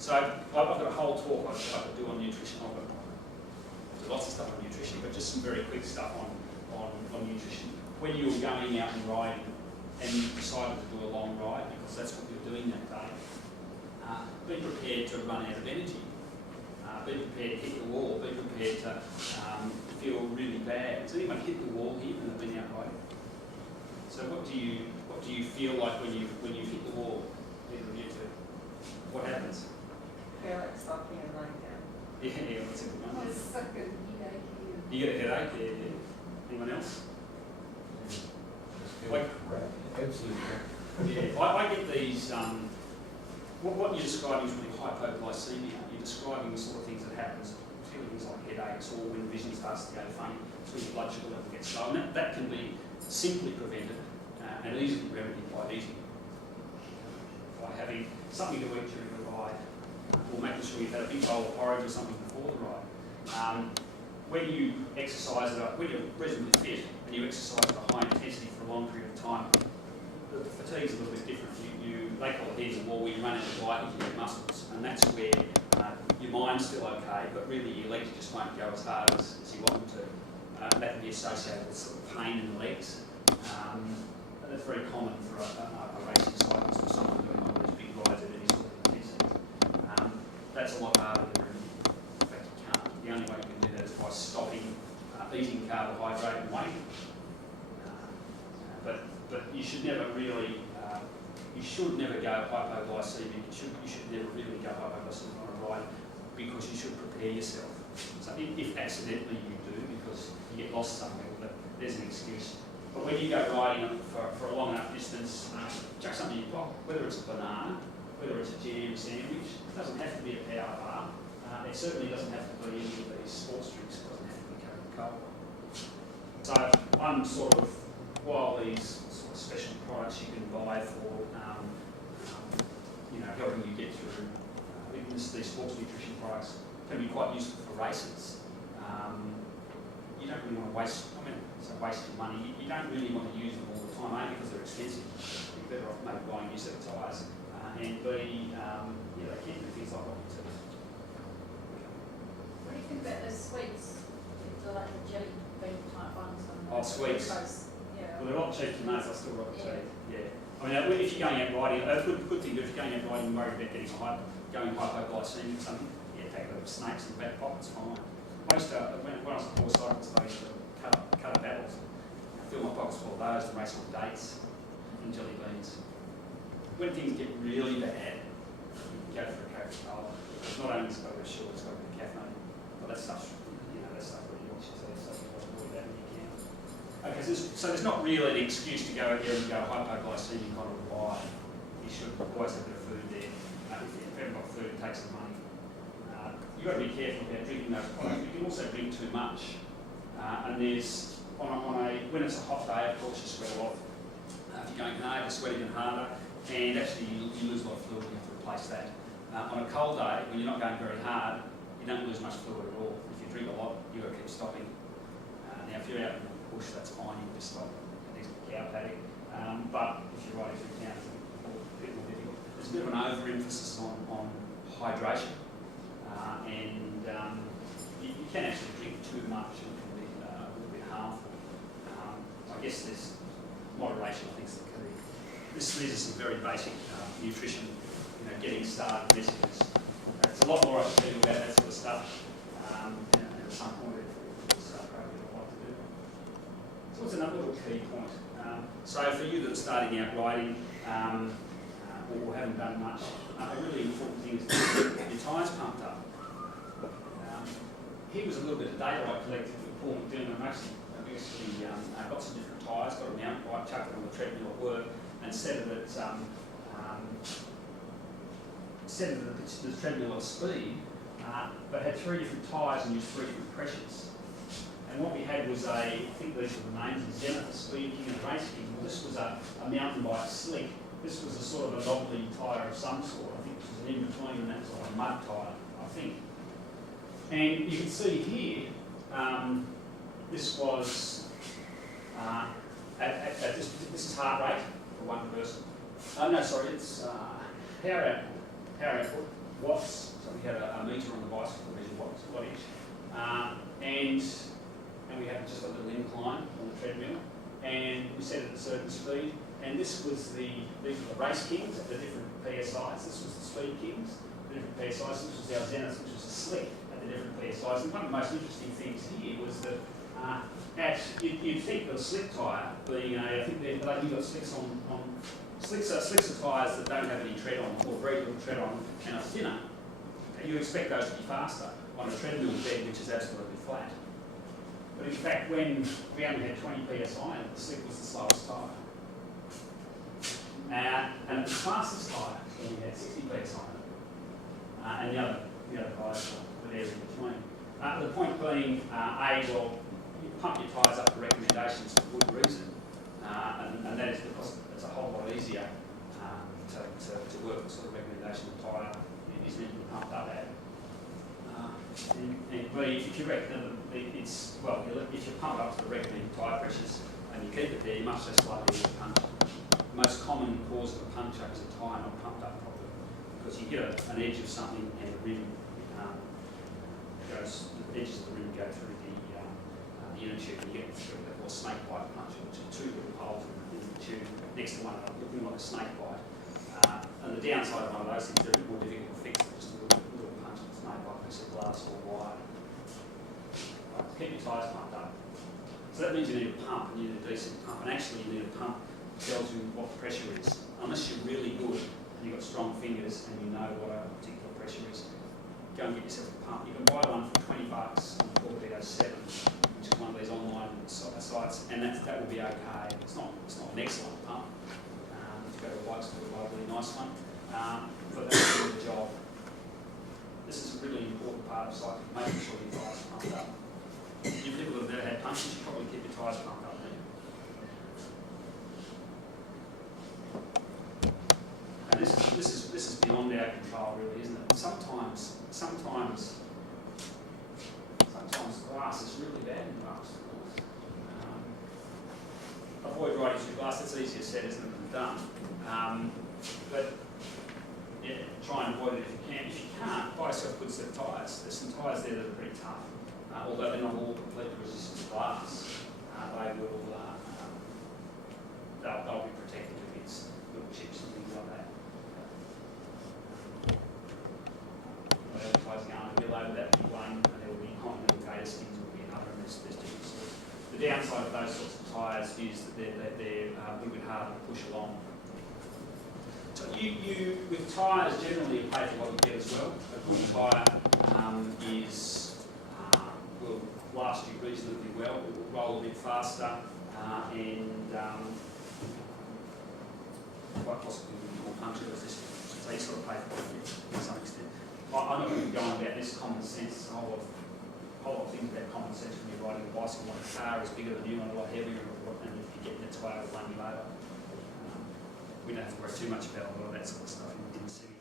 So I've got a whole talk I could do on nutrition. I've got lots of stuff on nutrition, but just some very quick stuff on nutrition. When you're going out and riding and you decided to do a long ride, because that's what you're doing that day, be prepared to run out of energy. Be prepared to hit the wall. Be prepared to feel really bad. Has anyone hit the wall here when they've been out riding? So what do you feel like when you hit the wall? Either of you two. What happens? I feel like stopping and lying down. Yeah, that's a good one. It's like a headache here. You get a headache, yeah. Anyone else? Like, Absolutely. yeah, I get these. What you're describing is really hypoglycemia. You're describing the sort of things that happens, particularly things like headaches or when vision starts to go funny, so your blood sugar level gets low. And that can be simply prevented and easily remedied quite easily by having something to eat during the ride, or making sure you've had a big bowl of porridge or something before the ride. When you exercise, when you're reasonably fit and you exercise at a high intensity for a long period of time, the fatigue's a little bit different. They call it heads and wall, where you run out of glycogen in your muscles, and that's where your mind's still okay, but really your legs just won't go as hard as you want them to. That can be associated with sort of pain in the legs. That's very common for a racing cyclist or someone doing one of these big rides at any sort of intensity. That's a lot harder than in fact you can't. The only way you can do that is by stopping eating carbohydrate and waiting. But you should never really, you should never go hypoglycemic. You should never really go hypoglycemic on a ride, because you should prepare yourself. So if accidentally you do, because you get lost somewhere, there's an excuse. But when you go riding for a long enough distance, chuck something in your pocket, whether it's a banana, whether it's a jam sandwich. It doesn't have to be a power bar. It certainly doesn't have to be any of these sports drinks. It doesn't have to be Coca-Cola. So I'm sort of, while these sort of special products you can buy for, helping you get through, these sports nutrition products can be quite useful for races. You don't really want to waste, waste your money. You don't really want to use them all the time, A, because they're expensive. You're better off maybe buying a new set of tyres. And B, they can do things like what you said. What do you think about those sweets? Like the jelly bean type ones? Oh, sweets. Yeah. Well, they're not cheap tomatoes, I still rock tea. Yeah. I mean, if you're going out riding, a good thing to do, if you're going out riding and worried about going hypoglycemic or something, take the snakes in the back pocket, it's fine. I used to, when I was a poor cyclist, I used to cut up apples, fill my pockets full of those and race on dates and jelly beans. When things get really bad, you go for a Coca-Cola. It's not only got to be sugar, it's got to be caffeine. But that stuff's, that stuff really works. So you want to avoid that when you can. Okay, so there's not really an excuse to go out there and go hypoglycemic on a ride. You should always have a bit of food there. If you haven't got food, it takes some money. You've got to be careful about drinking those products. You can also drink too much. And there's, when it's a hot day, of course, you sweat a lot. If you're going hard, you're sweating even harder. And actually, you lose a lot of fluid, you have to replace that. On a cold day, when you're not going very hard, you don't lose much fluid at all. If you drink a lot, you've got to keep stopping. Now, if you're out in the bush, that's fine, you can just stop at least a cow paddock. But if you're riding through town, it's a bit more difficult. There's a bit of an overemphasis on hydration. And you can actually drink too much, and it can be a little bit harmful. I guess there's moderation, I think, is the key. These are some very basic nutrition, getting started messages. There's a lot more I can tell you about that sort of stuff. At some point, if it's appropriate, I'd like to do. So what's another little key point? So for you that are starting out riding or haven't done much, a really important thing is to get your tyres pumped up. Here was a little bit of data I collected with Paul McDermott and Massey. Basically, got some different tyres, got a mountain bike, chucked it on the treadmill at work, and set it at the treadmill at speed, but had 3 different tyres and used 3 different pressures. And what we had was I think these were the names, the Zenith, the Speed King and the Race King. Well, this was a mountain bike slick. This was a sort of a knobbly tyre of some sort. I think this was an in-between, and that was like a mud tyre, I think. And you can see here, this was, this is heart rate for one person. No, sorry, it's power output. watts, so we had a meter on the bicycle, measured wattage, and we had just a little incline on the treadmill, and we set it at a certain speed, and these were the race kings at the different PSIs. This was the speed kings, the different PSIs. This was our zenith, which was the slick at the different PSIs. And one of the most interesting things here was that you'd think of a slick tyre being I think you've got slicks on slicks are tyres that don't have any tread on or very little tread on and are thinner. You expect those to be faster on a treadmill bed which is absolutely flat. But in fact, when we only had 20 psi, the slick was the slowest tyre. And it was the fastest tyre when we had 60 psi. And the other tyres were there in between. The point being, well, you pump your tyres up to recommendations for good reason, and that is because it's a whole lot easier to work with sort of recommendation of tyre is meant to be pumped up at. And if you reckon if you pump up to the recommended tyre pressures and you keep it there, you're much less likely to puncture. The most common cause of a puncture is a tyre not pumped up properly, because you get an edge of something and the rim the edges of the rim go through the unit tube, and you get what they call snake bite puncture, which are two little holes in the tube next to one another, looking like a snake bite. And the downside of one of those things, they're a bit more difficult to fix than just a little punch of a snake bite piece of glass or wire. Right, keep your tyres pumped up. So that means you need a pump, and you need a decent pump, and actually you need a pump that tells you what the pressure is. Unless you're really good and you've got strong fingers and you know what a particular pressure is, go and get yourself a pump. You can buy one for $20 on Corbeto 7, which is one of these online sites, and that will be okay. It's not an excellent pump. If you go to a bike store, buy a really nice one, but that will do the job. This is a really important part of cycling, making sure your tyres are pumped up. You people that have never had punctures, you probably keep your tyres pumped up there. And this is beyond our control, really, isn't it? Sometimes glass is really bad in glass. Avoid riding through glass. That's easier said, isn't it, than done. But yeah, try and avoid it if you can. If you can't, buy yourself a good set of tyres. There's some tyres there that are pretty tough, although they're not all completely resistant to glass. They'll be protected against little chips and things like that. Advertising on a bill over that will be one, and there will be continental gator skins will be another, and there's different sorts. The downside of those sorts of tyres is that they're a little bit harder to push along. So you with tyres generally you pay for what you get as well. A good tyre will last you reasonably well. It will roll a bit faster and quite possibly more puncture resistant. So you sort of pay for what you get to some extent. I'm not going to be going about this common sense. There's a whole lot of things about common sense when you're riding a bicycle. When a car is bigger than you and a lot heavier, and if you get in its way, it'll run you over. We don't have to worry too much about a lot of that sort of stuff in the city.